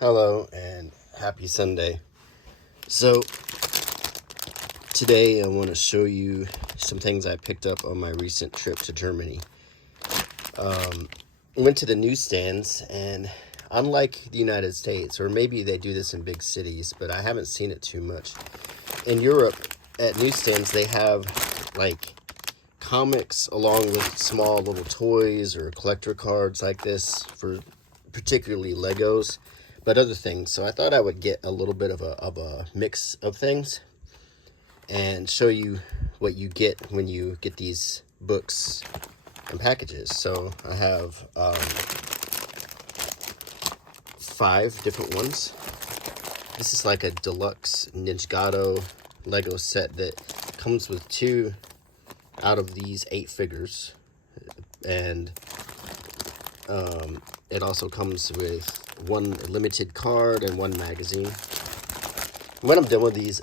Hello and happy Sunday. So today I want to show you some things I picked up on my recent trip to Germany. I went to the newsstands, and unlike the United States, or maybe they do this in big cities, but I haven't seen it too much. In Europe, at newsstands, they have like comics along with small little toys or collector cards like this for particularly Legos, but other things. So I thought I would get a little bit of a mix of things and show you what you get when you get these books and packages. So I have 5 different ones. This is like a deluxe Ninjato Lego set that comes with 2 out of these 8 figures, and it also comes with 1 limited card and 1 magazine. When I'm done with these,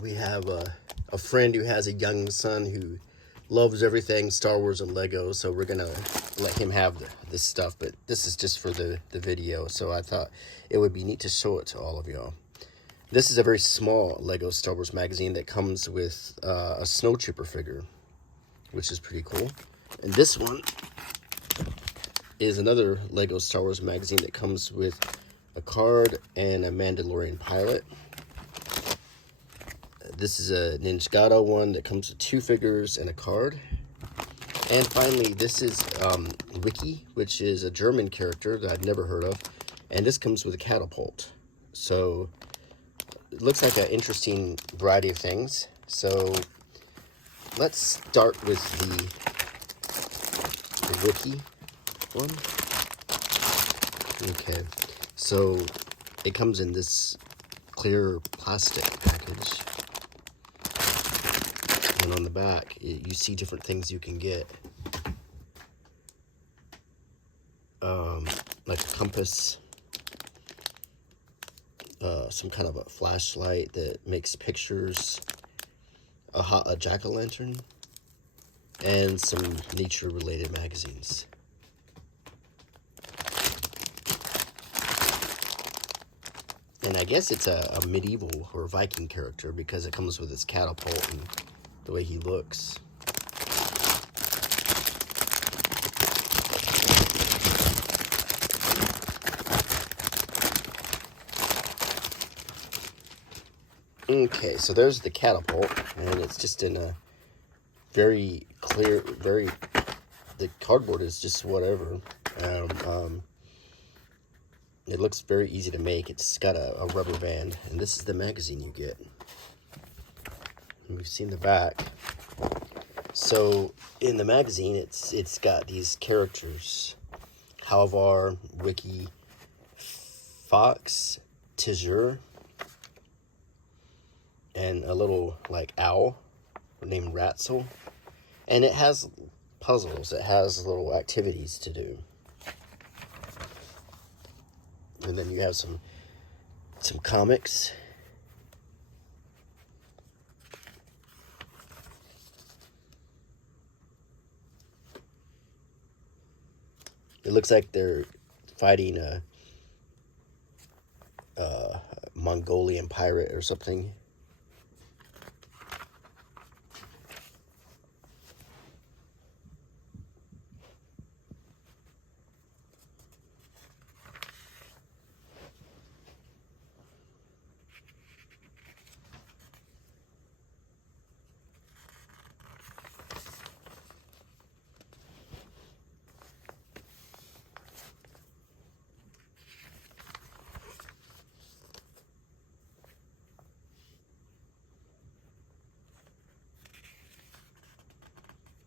we have a friend who has a young son who loves everything Star Wars and Lego, so we're gonna let him have this stuff, but this is just for the video, so I thought it would be neat to show it to all of y'all. This is a very small Lego Star Wars magazine that comes with a snowtrooper figure, which is pretty cool. And this one is another Lego Star Wars magazine that comes with a card and a Mandalorian Pilot. This is a Ninjato one that comes with 2 figures and a card. And finally, this is Wiki, which is a German character that I've never heard of. And this comes with a Catapult. So it looks like an interesting variety of things. So let's start with the Wiki one. Okay, so it comes in this clear plastic package, and on the back you see different things you can get, like a compass, some kind of a flashlight that makes pictures, a jack-o'-lantern, and some nature-related magazines. And I guess it's a medieval or Viking character because it comes with its catapult and the way he looks. Okay, so there's the catapult, and it's just in a very clear, the cardboard is just whatever. It looks very easy to make. It's got a rubber band, and this is the magazine you get. And we've seen the back. So in the magazine, it's got these characters: Halvar, Wiki, Fox, Tizur, and a little like owl named Ratzel. And it has puzzles. It has little activities to do. And then you have some comics. It looks like they're fighting a Mongolian pirate or something.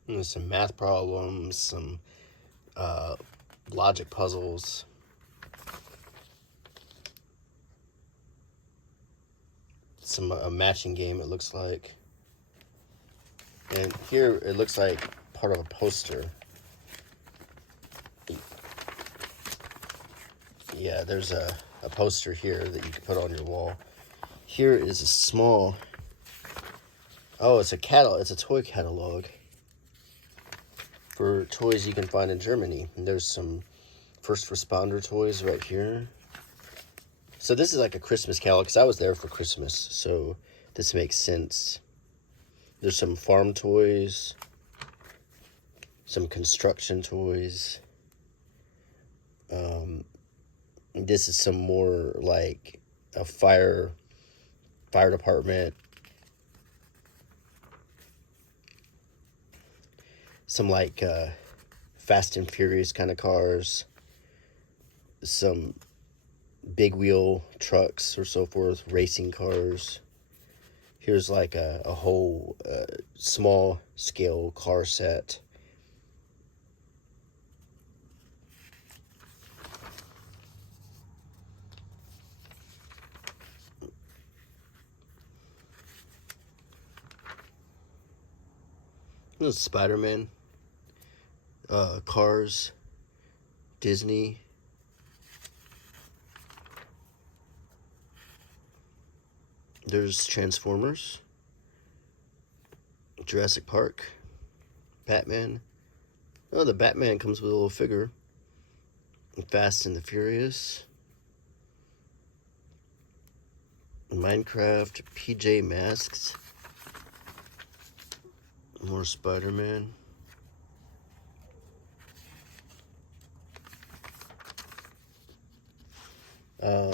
And there's some math problems, some logic puzzles. A matching game, it looks like. And here it looks like part of a poster. Yeah, there's a poster here that you can put on your wall. Here is a small, it's a toy catalog for toys you can find in Germany. And there's some first responder toys right here. So this is like a Christmas catalog, because I was there for Christmas, so this makes sense. There's some farm toys, some construction toys. This is some more like a fire department. Some like Fast and Furious kind of cars. Some big wheel trucks or so forth, racing cars. Here's like a whole small scale car set. This is Spider-Man, Cars, Disney. There's Transformers, Jurassic Park, Batman. Oh, the Batman comes with a little figure. Fast and the Furious, Minecraft, PJ Masks, more Spider-Man.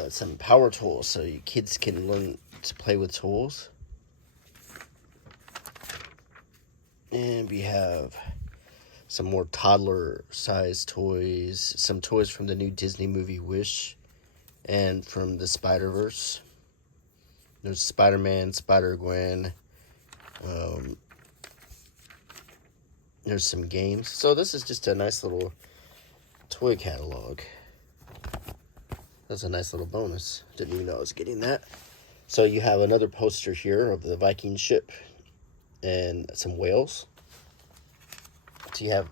Some power tools, so you kids can learn to play with tools. And we have some more toddler-sized toys, some toys from the new Disney movie Wish, and from the Spider-Verse. There's Spider-Man, Spider-Gwen. There's some games. So this is just a nice little toy catalog. That's a nice little bonus. Didn't even know I was getting that. So you have another poster here of the Viking ship and some whales. So you have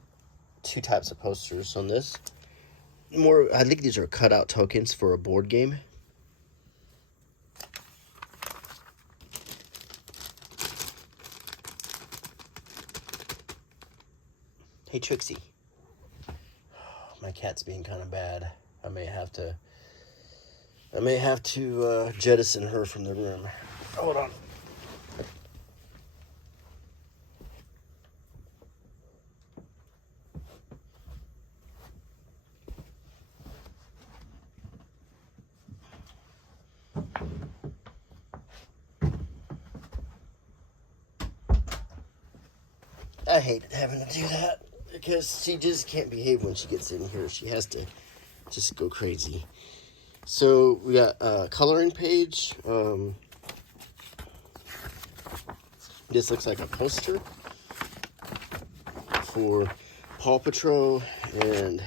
two types of posters on this. More, I think these are cutout tokens for a board game. Hey Trixie. My cat's being kind of bad. I may have to jettison her from the room. Hold on. I hate having to do that because she just can't behave when she gets in here. She has to just go crazy. So we got a coloring page. This looks like a poster for Paw Patrol and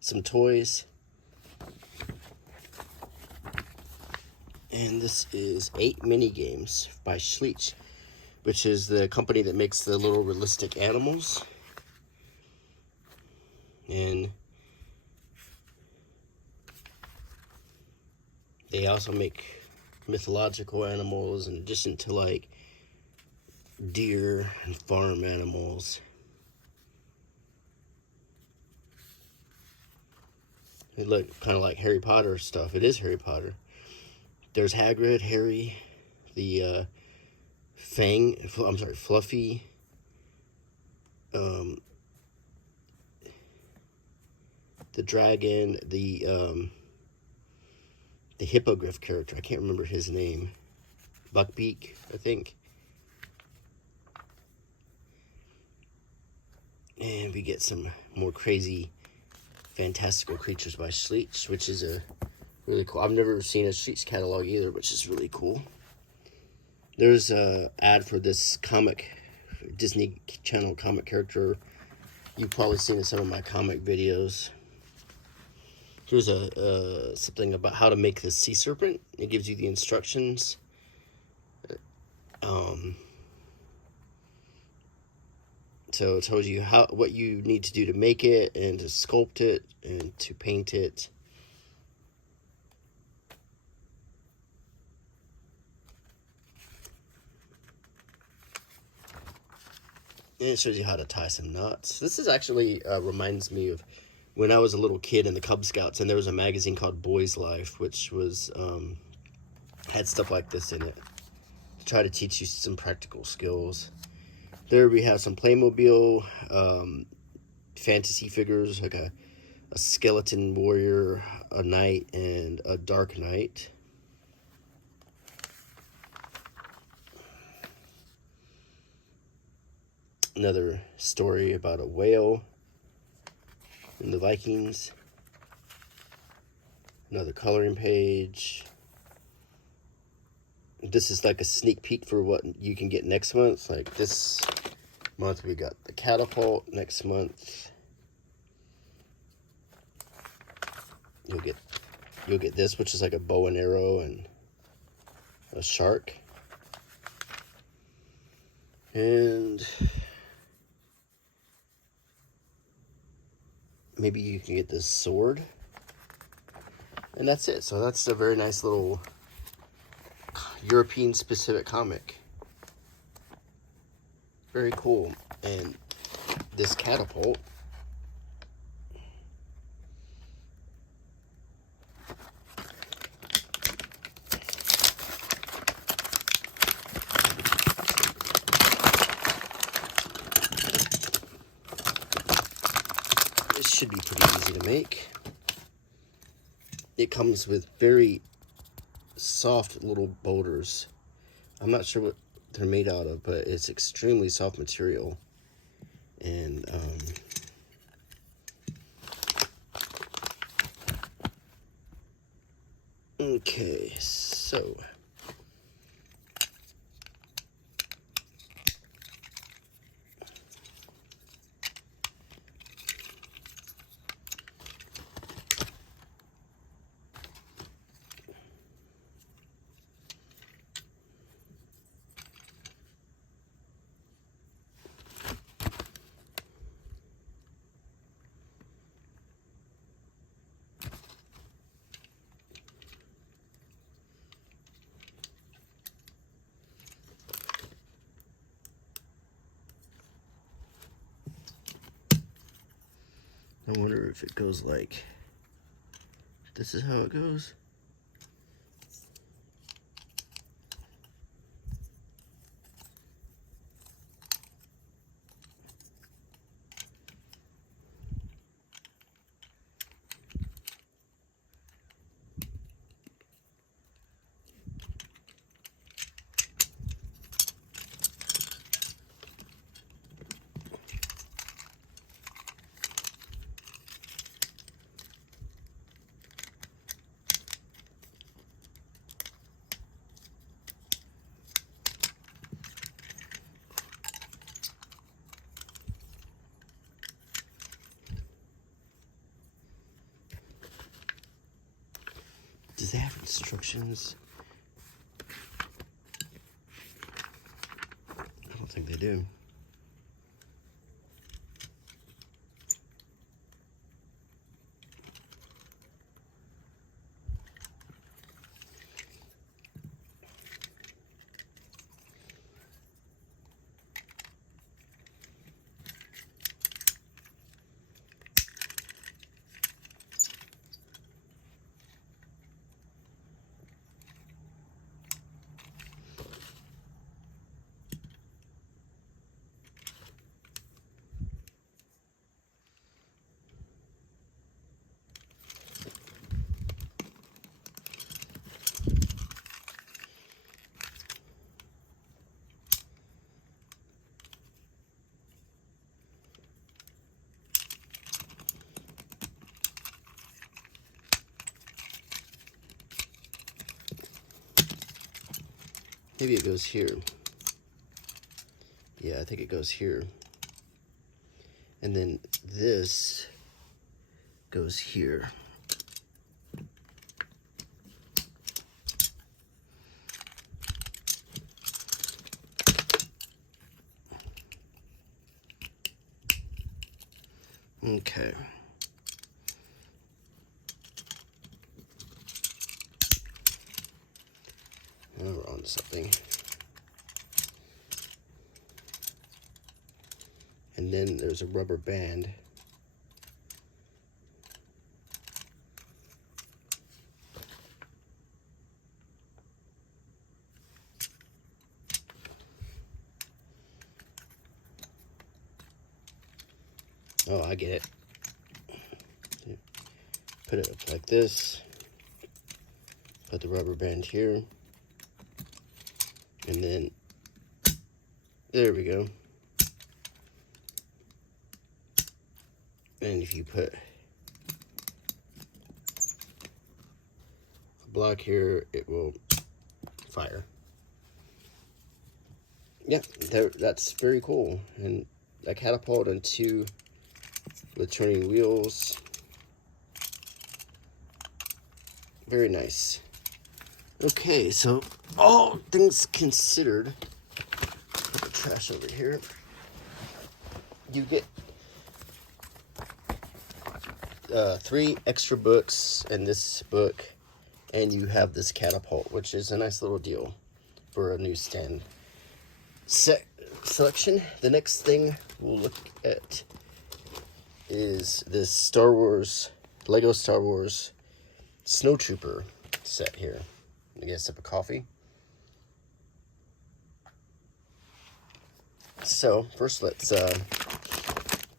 some toys. And this is 8 Minigames by Schleich, which is the company that makes the little realistic animals. And they also make mythological animals in addition to like deer and farm animals. They look kind of like Harry Potter stuff. It is Harry Potter. There's Hagrid, Harry, the Fluffy, the dragon, the hippogriff character. I can't remember his name. Buckbeak, I think. And we get some more crazy, fantastical creatures by Schleich, which is a really cool. I've never seen a Schleich catalog either, which is really cool. There's a ad for this comic, Disney Channel comic character. You've probably seen in some of my comic videos. Here's something about how to make the sea serpent. It gives you the instructions. So it tells you what you need to do to make it, and to sculpt it, and to paint it. And it shows you how to tie some knots. This is actually reminds me of when I was a little kid in the Cub Scouts, and there was a magazine called Boy's Life, which was had stuff like this in it to try to teach you some practical skills. There we have some Playmobil fantasy figures, like a skeleton warrior, a knight, and a dark knight. Another story about a whale in the Vikings. Another coloring page. This is like a sneak peek for what you can get next month. Like this month we got the Catapult. Next month you'll get this, which is like a bow and arrow and a shark. And maybe you can get this sword. And that's it. So that's a very nice little European specific comic. Very cool. And this Catapult, this should be pretty easy to make. It comes with very soft little boulders. I'm not sure what they're made out of, but it's extremely soft material. And okay, so I wonder if it goes like, this is how it goes. Does they have instructions? I don't think they do. Maybe it goes here. Yeah, I think it goes here. And then this goes here. Okay. Now we're on to something. and then there's a rubber band. Oh, I get it. Put it up like this. Put the rubber band here. And then, there we go. And if you put a block here, it will fire. Yeah, that's very cool. And a catapult and 2 with turning wheels. Very nice. Okay, so all things considered, put the trash over here. You get 3 extra books in this book, and you have this catapult, which is a nice little deal for a newsstand selection. The next thing we'll look at is this Star Wars, Lego Star Wars Snowtrooper set here. I get a sip of coffee. So first let's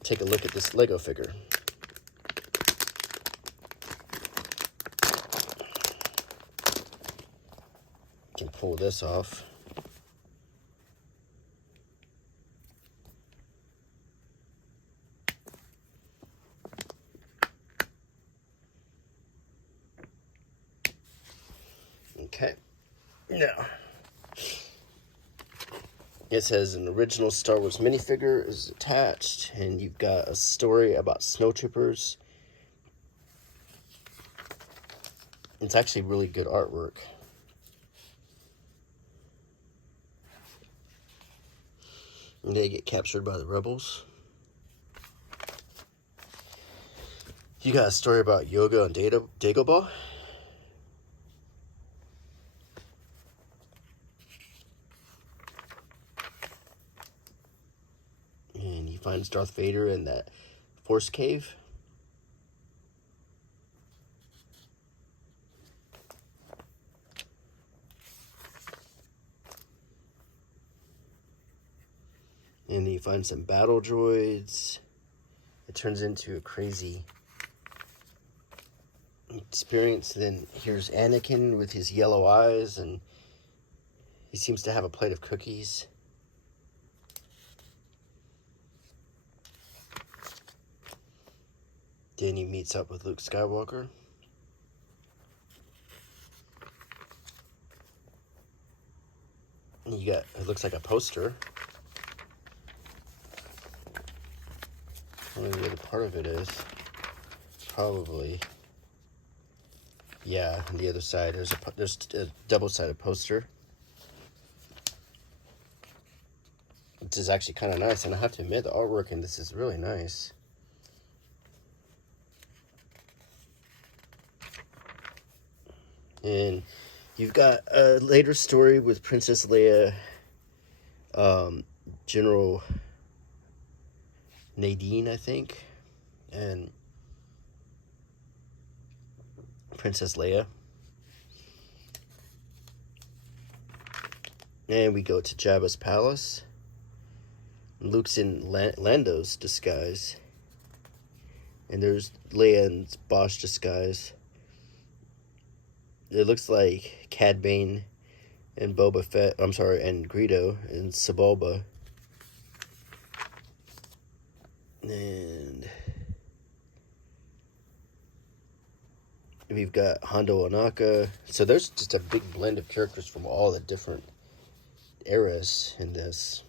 take a look at this Lego figure. Can pull this off. Okay, now it says an original Star Wars minifigure is attached, and you've got a story about snowtroopers. It's actually really good artwork. And they get captured by the rebels. You got a story about Yoga and Dagobah. And he finds Darth Vader in that Force cave. And he finds some battle droids. It turns into a crazy experience. Then here's Anakin with his yellow eyes, and he seems to have a plate of cookies. Then he meets up with Luke Skywalker. And you got, it looks like a poster. I don't know where the part of it is. Probably. Yeah, on the other side, there's a double-sided poster. Which is actually kind of nice, and I have to admit, the artwork in this is really nice. And you've got a later story with Princess Leia, General Nadine, I think, and Princess Leia. And we go to Jabba's palace. Luke's in Lando's disguise. And there's Leia in Bosch disguise. It looks like Cad Bane and Boba Fett, I'm sorry, and Greedo and Sebulba. And we've got Hondo Ohnaka. So there's just a big blend of characters from all the different eras in this.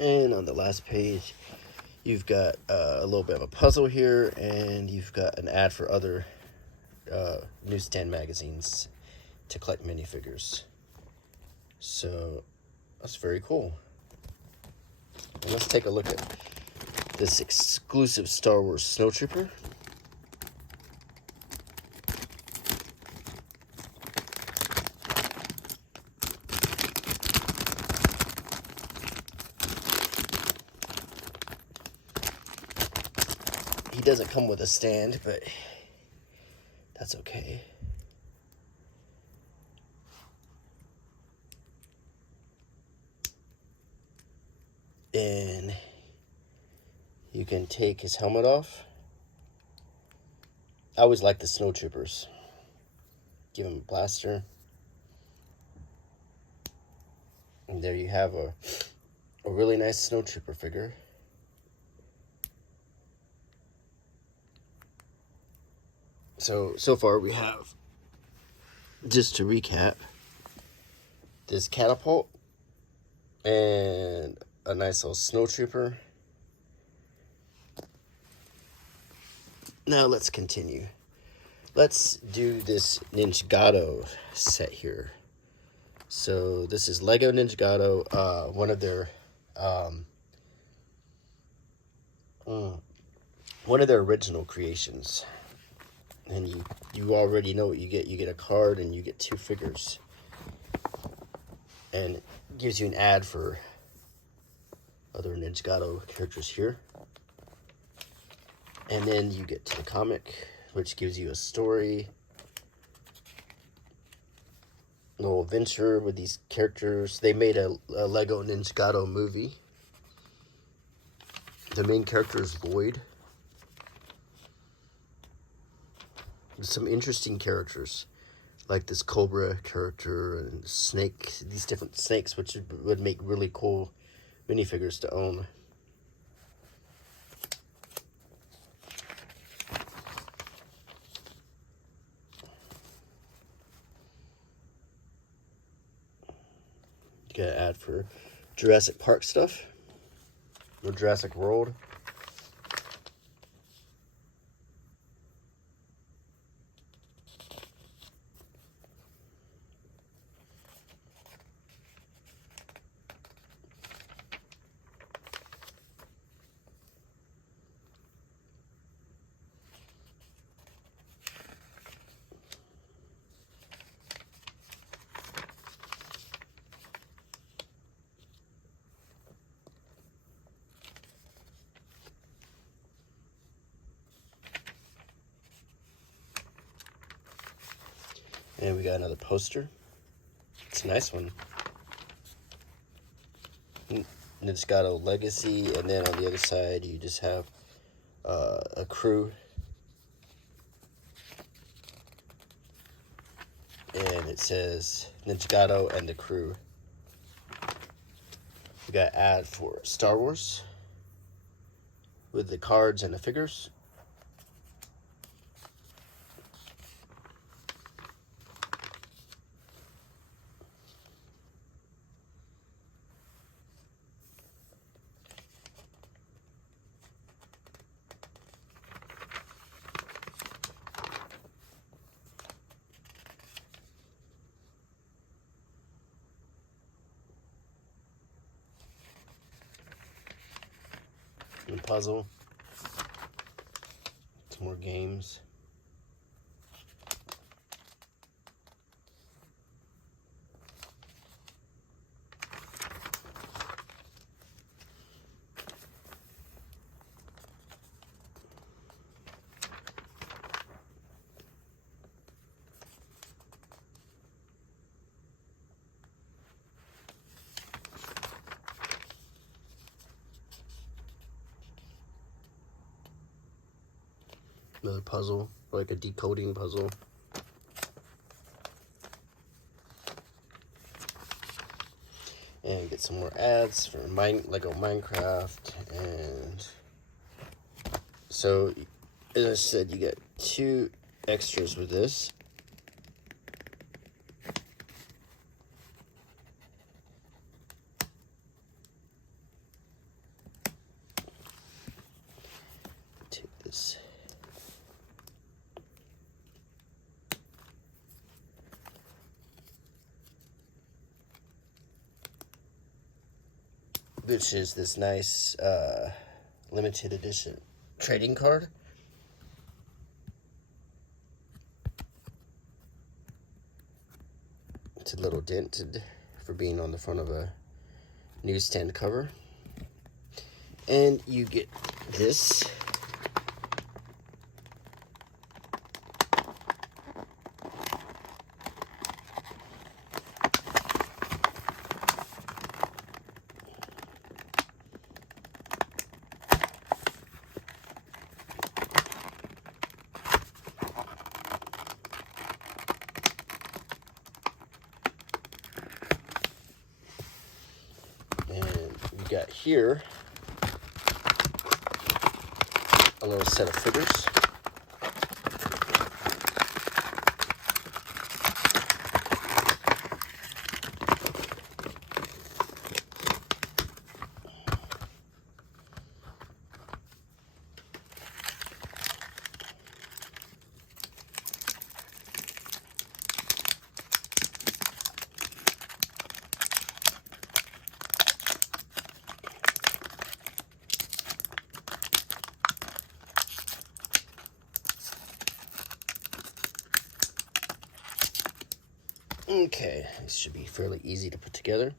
And on the last page, you've got a little bit of a puzzle here, and you've got an ad for other newsstand magazines to collect minifigures. So that's very cool. And let's take a look at this exclusive Star Wars Snowtrooper. He doesn't come with a stand, but that's okay. And you can take his helmet off. I always like the Snowtroopers. Give him a blaster. And there you have a really nice Snowtrooper figure. So far we have, just to recap, this Catapult and a nice little Snowtrooper. Now let's continue. Let's do this Ninjato set here. So this is Lego Ninjato, one of their original creations. And you already know what you get. You get a card and you get 2 figures. And it gives you an ad for other Ninjato characters here. And then you get to the comic, which gives you a story, a little adventure with these characters. They made a Lego Ninjato movie. The main character is Lloyd. Some interesting characters, like this Cobra character and Snake, these different snakes, which would make really cool minifigures to own. You got an ad for Jurassic Park stuff, or Jurassic World. And we got another poster. It's a nice one. Ninjato Legacy, and then on the other side you just have a crew. And it says Ninjato and the crew. We got an ad for Star Wars with the cards and the figures. And puzzle. Some more games. Another puzzle, like a decoding puzzle. And get some more ads for Lego Minecraft. And so, as I said, you get 2 extras with this. Take this. which is this nice limited edition trading card. It's a little dented for being on the front of a newsstand cover. And you get this. Got here a little set of figures. Okay, this should be fairly easy to put together.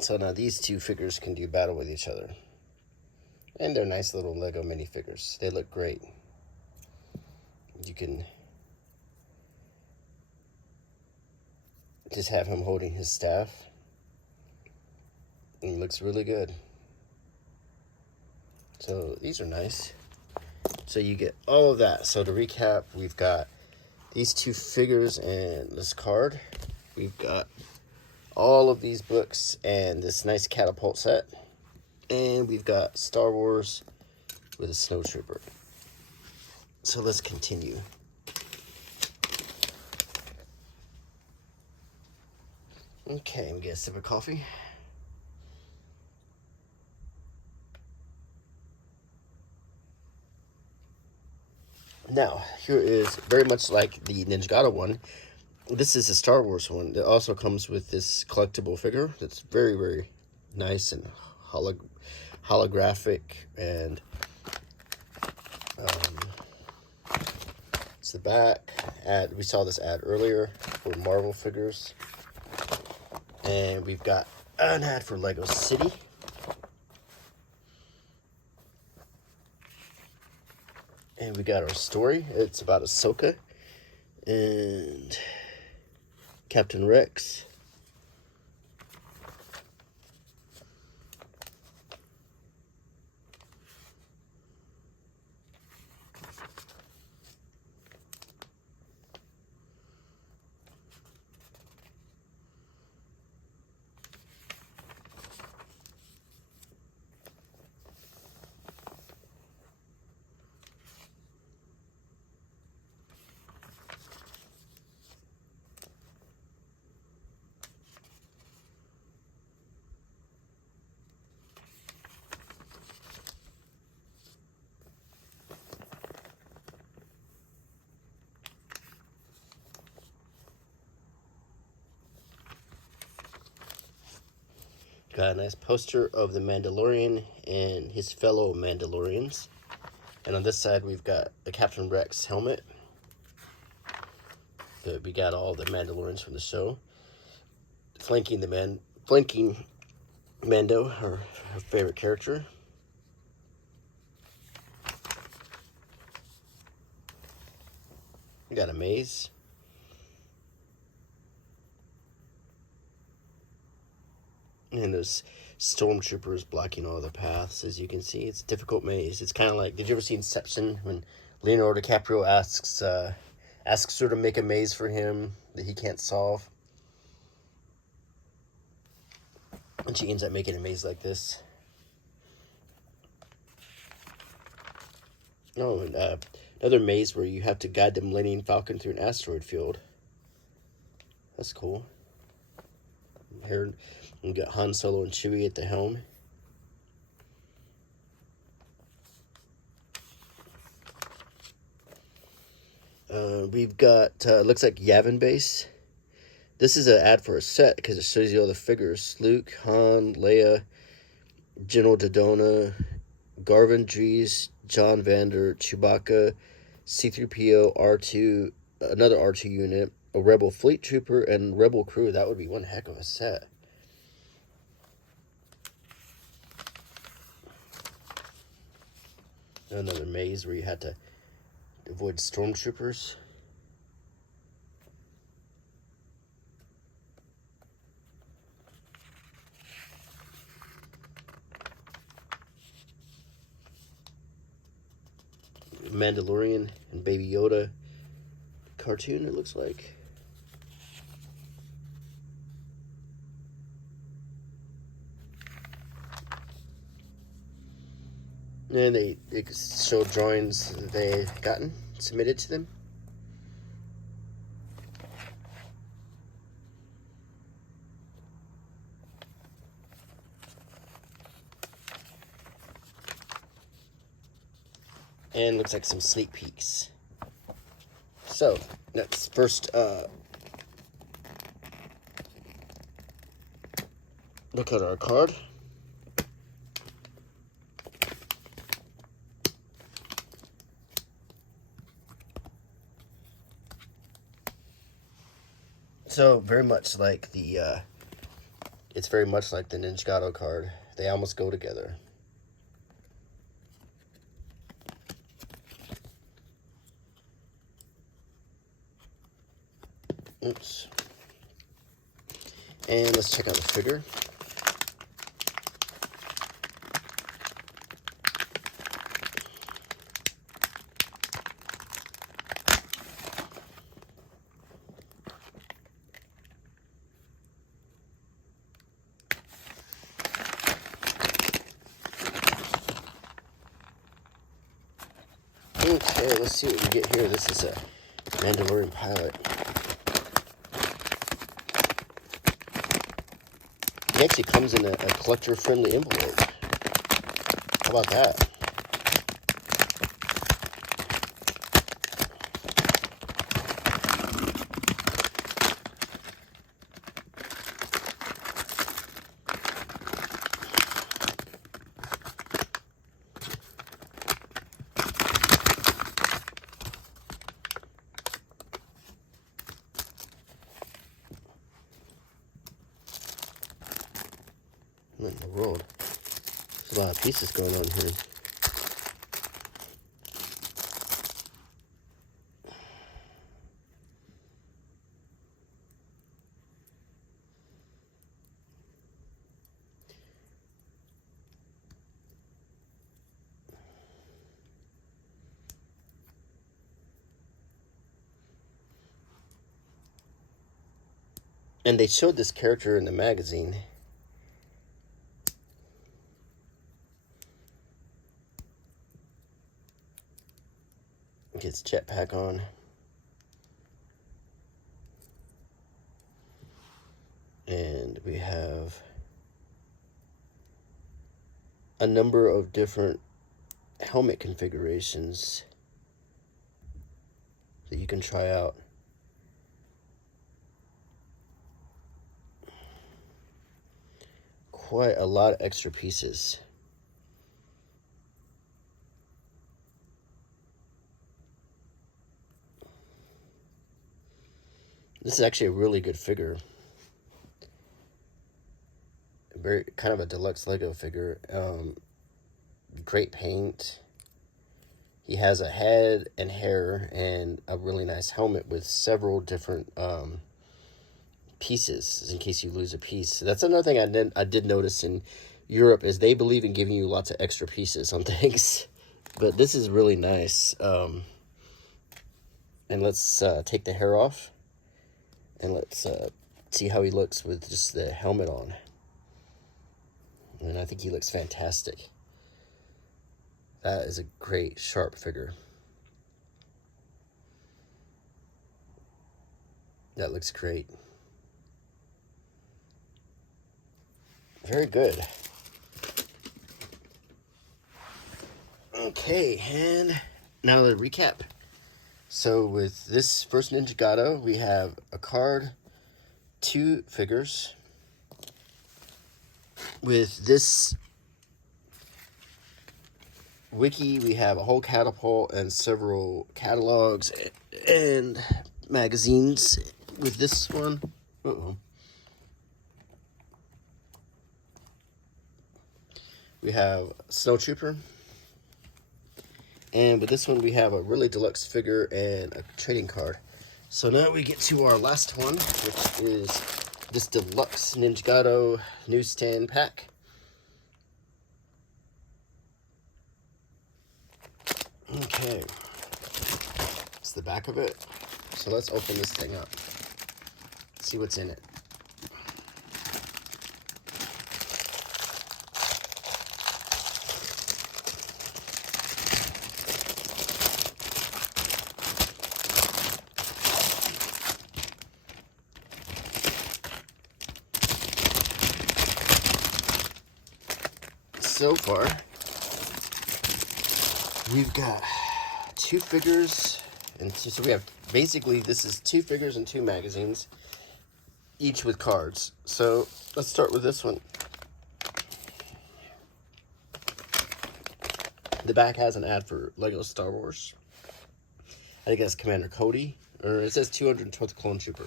So now these two figures can do battle with each other. And they're nice little Lego minifigures. They look great. You can just have him holding his staff. And it looks really good. So these are nice. So you get all of that. So to recap, we've got these two figures and this card. We've got all of these books and this nice Catapult set. And we've got Star Wars with a snowtrooper. So let's continue. Okay, we get a sip of coffee. Now, here is very much like the Ninjato one. This is a Star Wars one. It also comes with this collectible figure that's very, very nice and holographic. And it's the back. We saw this ad earlier for Marvel figures. And we've got an ad for Lego City. And we got our story. It's about Ahsoka and Captain Rex. Got a nice poster of the Mandalorian and his fellow Mandalorians. And on this side, we've got the Captain Rex helmet. But we got all the Mandalorians from the show. Flanking Mando, her favorite character. We got a maze. And there's stormtroopers blocking all the paths, as you can see. It's a difficult maze. It's kind of like, did you ever see Inception when Leonardo DiCaprio asks her to make a maze for him that he can't solve? And she ends up making a maze like this. Oh, and another maze where you have to guide the Millennium Falcon through an asteroid field. That's cool. Here we got Han Solo and Chewie at the helm. We've got, looks like Yavin Base. This is an ad for a set because it shows you all the figures. Luke, Han, Leia, General Dodonna, Garvin Drees, John Vander, Chewbacca, C-3PO, R2, another R2 unit, a Rebel Fleet Trooper, and Rebel Crew. That would be one heck of a set. Another maze where you had to avoid stormtroopers. Mandalorian and Baby Yoda cartoon, it looks like. And they show drawings that they gotten submitted to them. And looks like some sneak peeks. So, let's first look at our card. So, very much like the, it's very much like the Ninjato card. They almost go together. Oops. And let's check out the figure. Okay, let's see what we get here. This is a Mandalorian Pilot. It actually comes in a collector-friendly envelope. How about that? What in the world? There's a lot of pieces going on here. And they showed this character in the magazine. Gets jetpack on. And we have a number of different helmet configurations that you can try out. Quite a lot of extra pieces. This is actually a really good figure. Very kind of a deluxe Lego figure. Great paint. He has a head and hair and a really nice helmet with several different pieces in case you lose a piece. That's another thing I did notice in Europe is they believe in giving you lots of extra pieces on things. But this is really nice. And let's take the hair off. And let's see how he looks with just the helmet on. And I think he looks fantastic. That is a great, sharp figure. That looks great. Very good. Okay, and now the recap. So with this first Ninjato, we have a card, 2 figures. With this wiki, we have a whole catapult and several catalogs and magazines. With this one, we have Snow Trooper. And with this one, we have a really deluxe figure and a trading card. So now we get to our last one, which is this deluxe Ninjato newsstand pack. Okay, it's the back of it. So let's open this thing up, see what's in it. So far, we've got 2 figures, and so we have, basically, this is 2 figures and 2 magazines, each with cards. So let's start with this one. The back has an ad for Lego Star Wars. I think that's Commander Cody, or it says 212th Clone Trooper.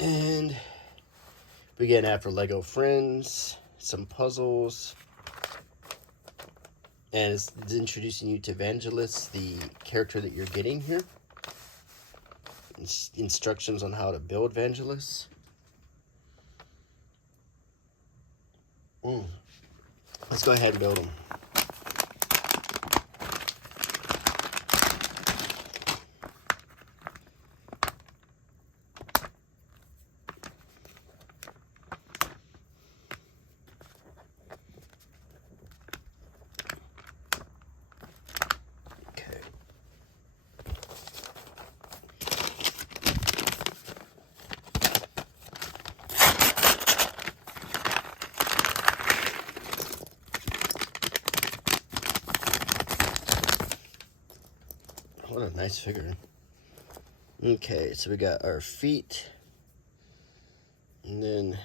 And we get an ad for Lego Friends, some puzzles, and it's introducing you to Evangelist, the character that you're getting here. Instructions on how to build Evangelist. Let's go ahead and build them. What a nice figure. Okay, so we got our feet, and then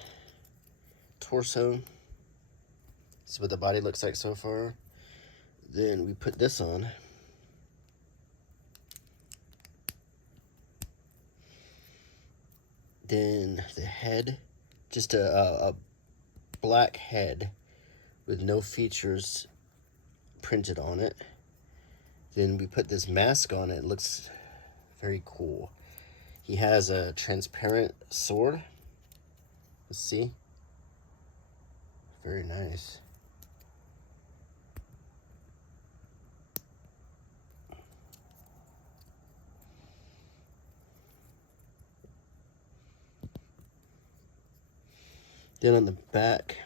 torso. This is what the body looks like so far. Then we put this on. Then the head, just a black head with no features printed on it. Then we put this mask on it. It looks very cool. He has a transparent sword. Let's see. Very nice. Then on the back,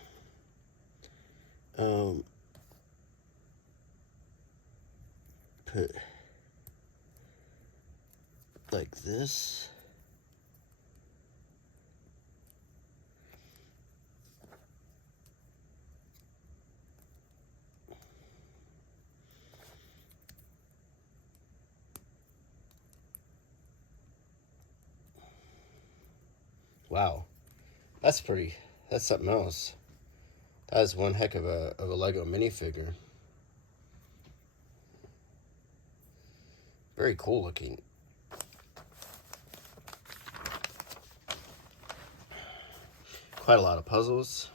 put like this. Wow, that's something else. That is one heck of a Lego minifigure. Very cool looking. Of quite a lot of puzzles.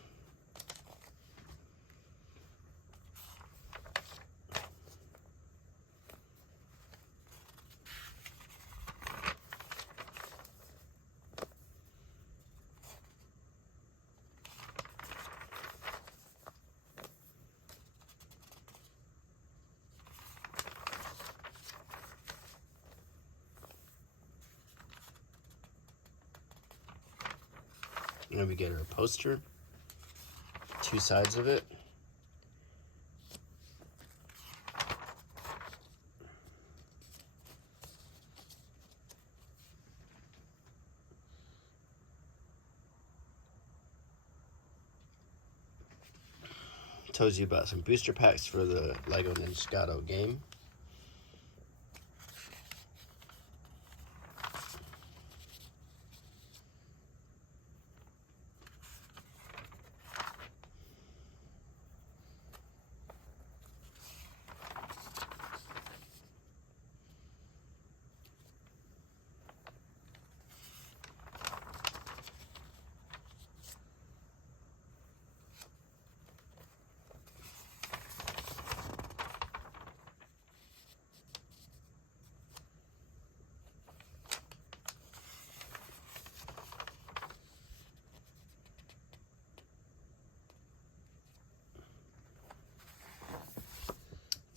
And we get our poster, 2 sides of it. Tells you about some booster packs for the Lego Ninjato game.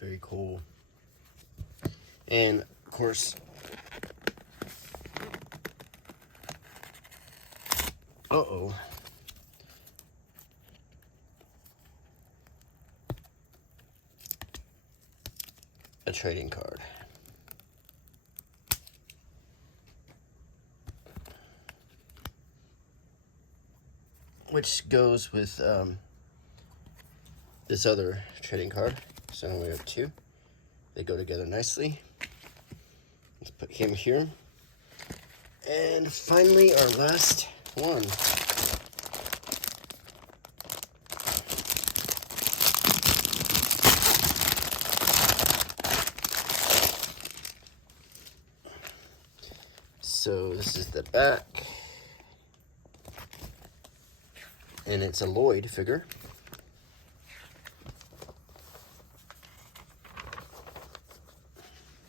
Very cool. And of course, a trading card. Which goes with this other trading card. So we have 2. They go together nicely. Let's put him here. And finally, our last one. So this is the back. And it's a Lloyd figure.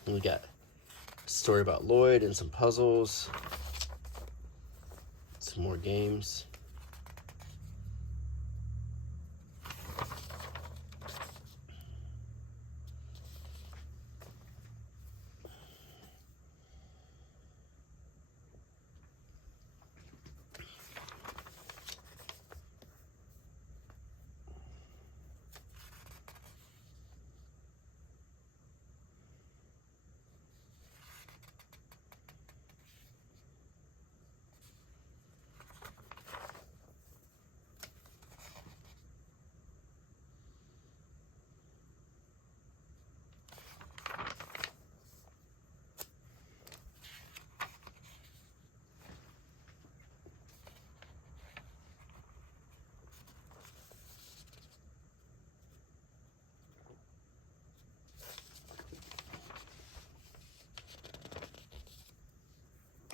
And we got a story about Lloyd and some puzzles, some more games.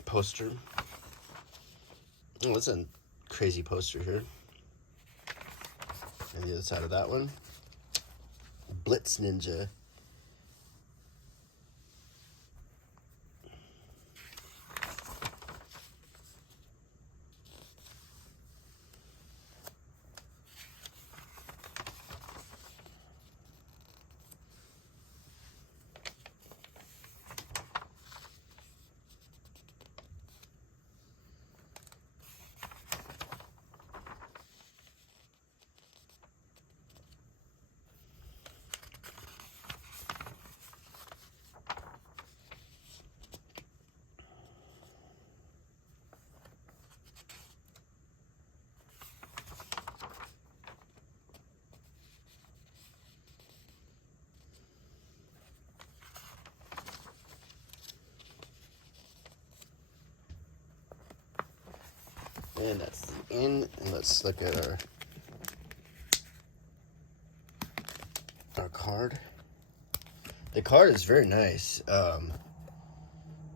Poster. Oh, that's a crazy poster here. And the other side of that one, Blitz Ninja. And that's the end. And let's look at our card. The card is very nice.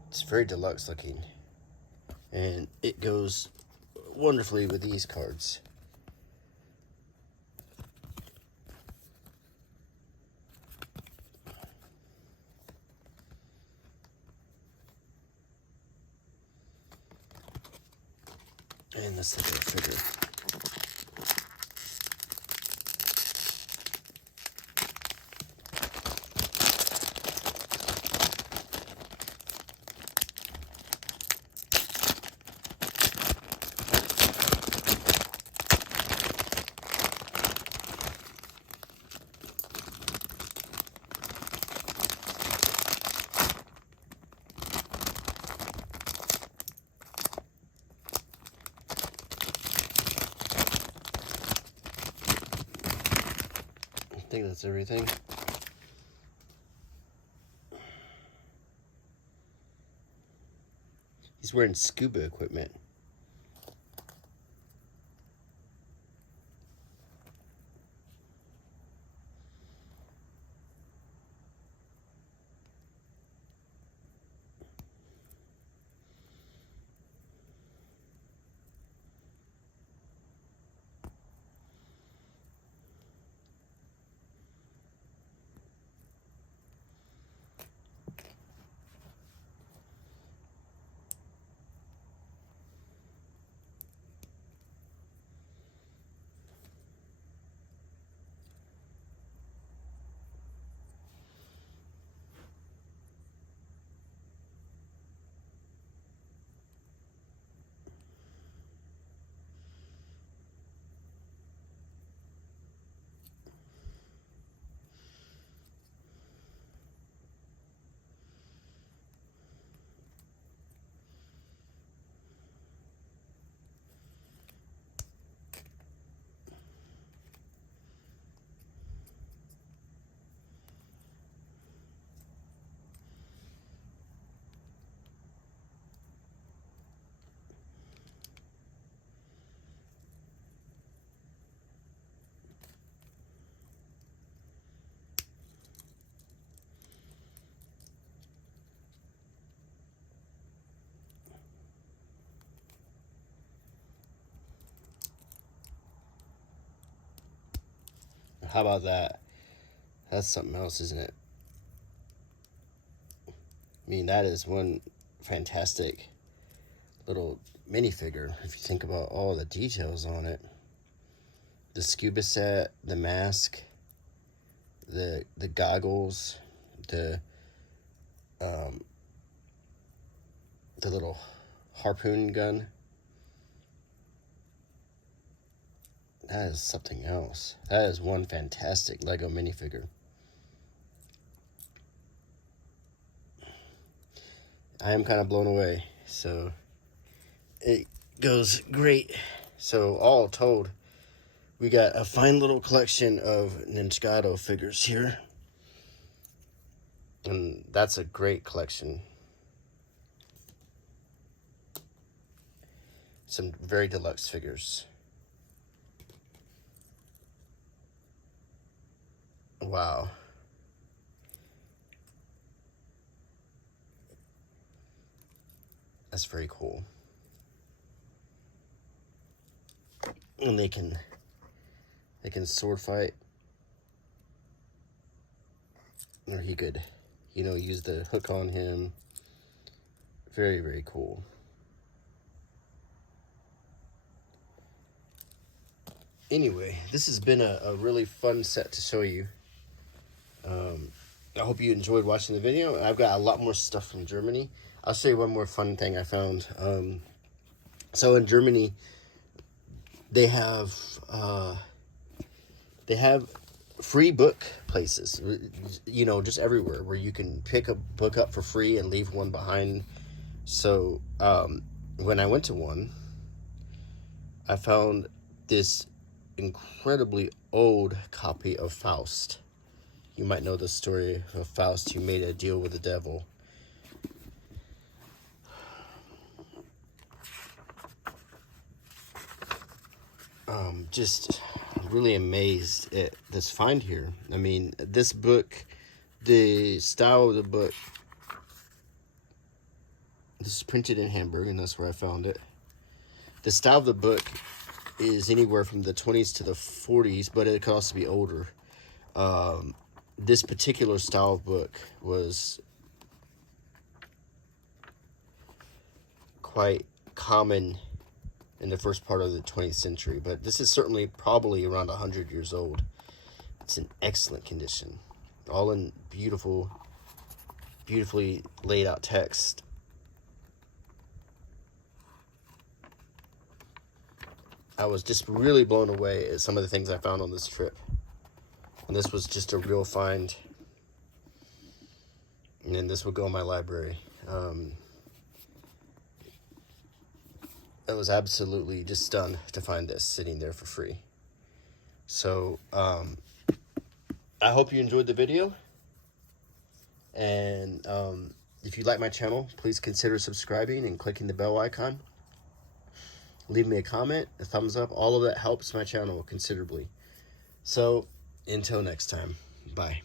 It's very deluxe looking. And it goes wonderfully with these cards. And this little figure. I think that's everything. He's wearing scuba equipment. How about that? That's something else, isn't it? I mean, that is one fantastic little minifigure if you think about all the details on it. The scuba set, the mask, the goggles, the little harpoon gun. That is something else. That is one fantastic Lego minifigure. I am kind of blown away. So it goes great. So all told, we got a fine little collection of Ninjato figures here. And that's a great collection. Some very deluxe figures. Wow. That's very cool. And they can sword fight. Or he could, use the hook on him. Very, very cool. Anyway, this has been a really fun set to show you. I hope you enjoyed watching the video. I've got a lot more stuff from Germany. I'll show you one more fun thing I found. So in Germany, they have free book places, just everywhere where you can pick a book up for free and leave one behind. So when I went to one, I found this incredibly old copy of Faust. You might know the story of Faust who made a deal with the devil. Just really amazed at this find here. I mean, this book, the style of the book, this is printed in Hamburg, and that's where I found it. The style of the book is anywhere from the 20s to the 40s, but it could also be older. This particular style of book was quite common in the first part of the 20th century, but this is certainly probably around 100 years old. It's in excellent condition, all in beautifully laid out text. I was just really blown away at some of the things I found on this trip. And this was just a real find. And then this will go in my library. I was absolutely just stunned to find this sitting there for free. So, I hope you enjoyed the video. And if you like my channel, please consider subscribing and clicking the bell icon. Leave me a comment, a thumbs up. All of that helps my channel considerably. So, until next time, bye.